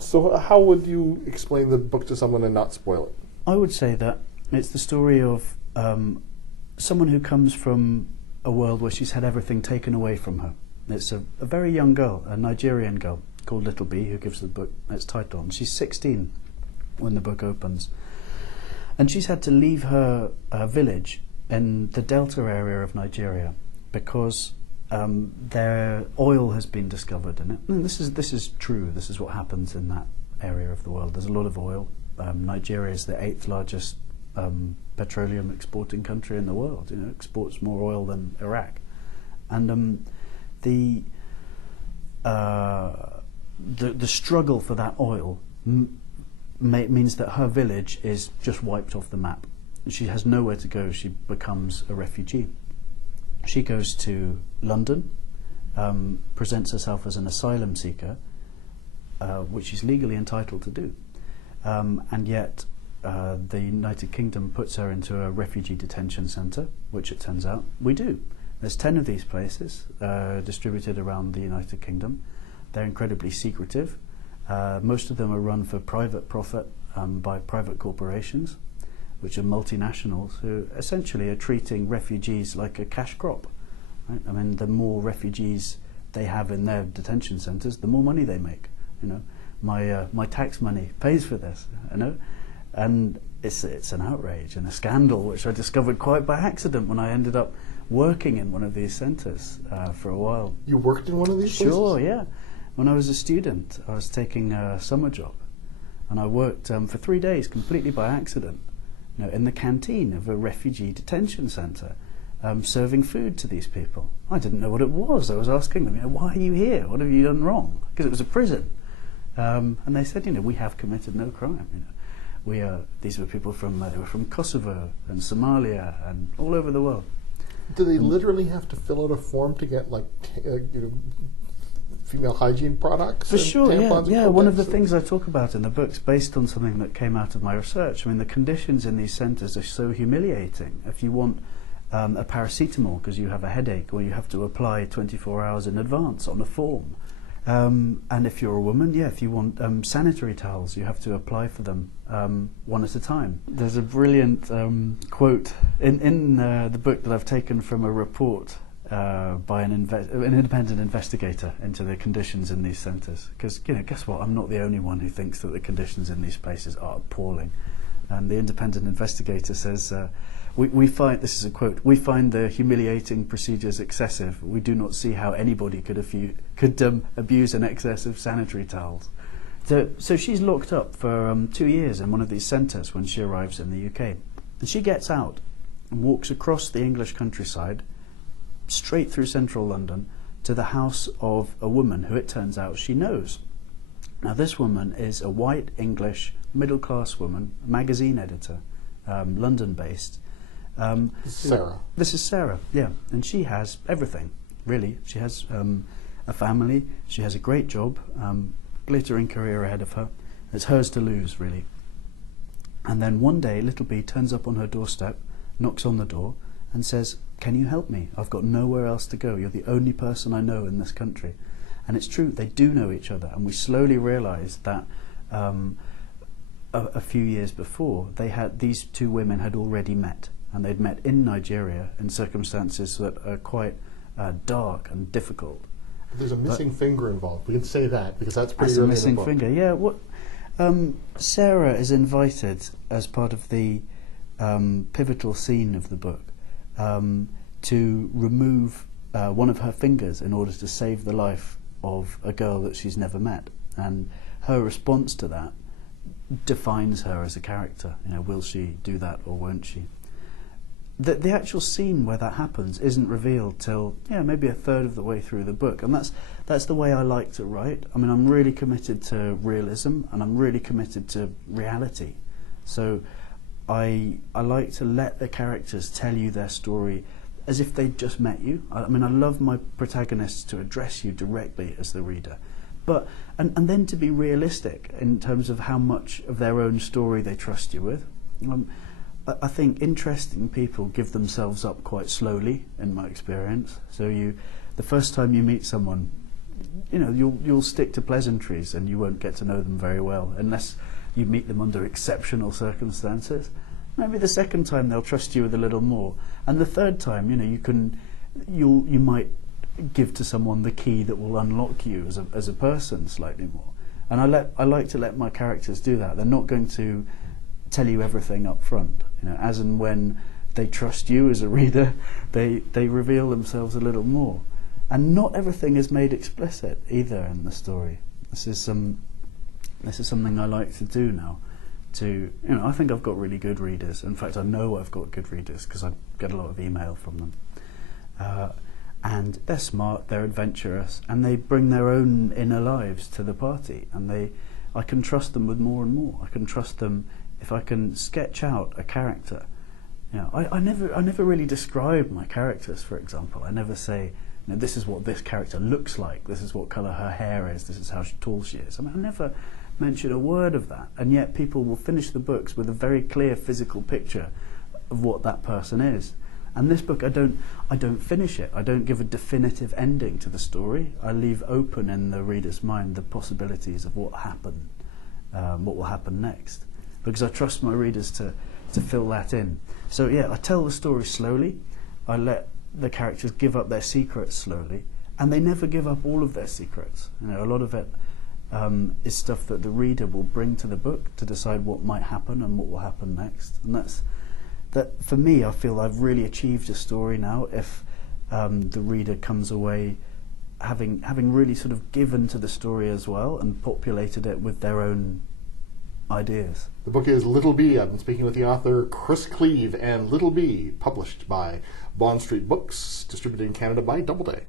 So how would you explain the book to someone and not spoil it? I would say that it's the story of someone who comes from a world where she's had everything taken away from her. It's a very young girl, a Nigerian girl called Little Bee, who gives the book its title. And she's 16 when the book opens. And she's had to leave her village in the delta area of Nigeria because their oil has been discovered in it. And this is true. This is what happens in that area of the world. There's a lot of oil. Nigeria is the 8th largest petroleum exporting country in the world. Exports more oil than Iraq. And the struggle for that oil means that her village is just wiped off the map. She has nowhere to go. She becomes a refugee. She goes to London, presents herself as an asylum seeker, which she's legally entitled to do. And yet the United Kingdom puts her into a refugee detention centre, which it turns out we do. There's 10 of these places distributed around the United Kingdom. They're incredibly secretive. Most of them are run for private profit by private corporations, which are multinationals who essentially are treating refugees like a cash crop. Right? I mean, the more refugees they have in their detention centres, the more money they make. My tax money pays for this. And it's an outrage and a scandal, which I discovered quite by accident when I ended up working in one of these centres for a while. You worked in one of these places? Sure, yeah. When I was a student, I was taking a summer job, and I worked for 3 days completely by accident, in the canteen of a refugee detention centre, serving food to these people. I didn't know what it was. I was asking them, why are you here? What have you done wrong? Because it was a prison. And they said, we have committed no crime. These were people from Kosovo and Somalia and all over the world. Do they literally have to fill out a form to get female hygiene products? For sure, yeah. One of the and things I talk about in the book's based on something that came out of my research. I mean, the conditions in these centres are so humiliating. If you want a paracetamol because you have a headache, or you have to apply 24 hours in advance on a form. And if you're a woman, if you want sanitary towels, you have to apply for them one at a time. There's a brilliant quote in the book that I've taken from a report by an independent investigator into the conditions in these centres. Because, guess what? I'm not the only one who thinks that the conditions in these places are appalling. And the independent investigator says, we find, this is a quote, "We find the humiliating procedures excessive. We do not see how anybody could abuse an excess of sanitary towels." So she's locked up for 2 years in one of these centres when she arrives in the UK. And she gets out and walks across the English countryside, straight through central London, to the house of a woman who it turns out she knows. Now this woman is a white English middle-class woman, magazine editor, London-based. Sarah. This is Sarah, yeah. And she has everything, really. She has a family, she has a great job, glittering career ahead of her. It's hers to lose, really. And then one day, Little Bee turns up on her doorstep, knocks on the door, and says, "Can you help me? I've got nowhere else to go. You're the only person I know in this country." And it's true, they do know each other. And we slowly realised that a few years before, these two women had already met. And they'd met in Nigeria in circumstances that are quite dark and difficult. There's a missing finger involved. We can say that because that's pretty early in the book. That's a missing finger, yeah. Sarah is invited as part of the pivotal scene of the book to remove one of her fingers in order to save the life of a girl that she's never met. And her response to that defines her as a character. Will she do that or won't she? The actual scene where that happens isn't revealed till maybe a third of the way through the book, and that's the way I like to write. I mean, I'm really committed to realism, and I'm really committed to reality. So I like to let the characters tell you their story as if they'd just met you. I mean, I love my protagonists to address you directly as the reader, but and then to be realistic in terms of how much of their own story they trust you with. I think interesting people give themselves up quite slowly, in my experience. So the first time you meet someone, you'll stick to pleasantries and you won't get to know them very well unless you meet them under exceptional circumstances. Maybe the second time they'll trust you with a little more, and the third time, you might give to someone the key that will unlock you as a person slightly more. And I like to let my characters do that. They're not going to tell you everything up front. As and when they trust you as a reader, they reveal themselves a little more. And not everything is made explicit either in the story. This is something I like to do now. I think I've got really good readers. In fact, I know I've got good readers because I get a lot of email from them. And they're smart, they're adventurous, and they bring their own inner lives to the party. And I can trust them with more and more. I can trust them if I can sketch out a character. I never really describe my characters. For example, I never say, this is what this character looks like. This is what colour her hair is. This is how tall she is. I never mention a word of that. And yet people will finish the books with a very clear physical picture of what that person is. And this book, I don't finish it. I don't give a definitive ending to the story. I leave open in the reader's mind the possibilities of what will happen next, because I trust my readers to fill that in. So I tell the story slowly. I let the characters give up their secrets slowly, and they never give up all of their secrets. A lot of it is stuff that the reader will bring to the book to decide what might happen and what will happen next. And that for me, I feel I've really achieved a story now if the reader comes away having really sort of given to the story as well and populated it with their own ideas. The book is Little Bee. I've been speaking with the author Chris Cleave, and Little Bee, published by Bond Street Books, distributed in Canada by Doubleday.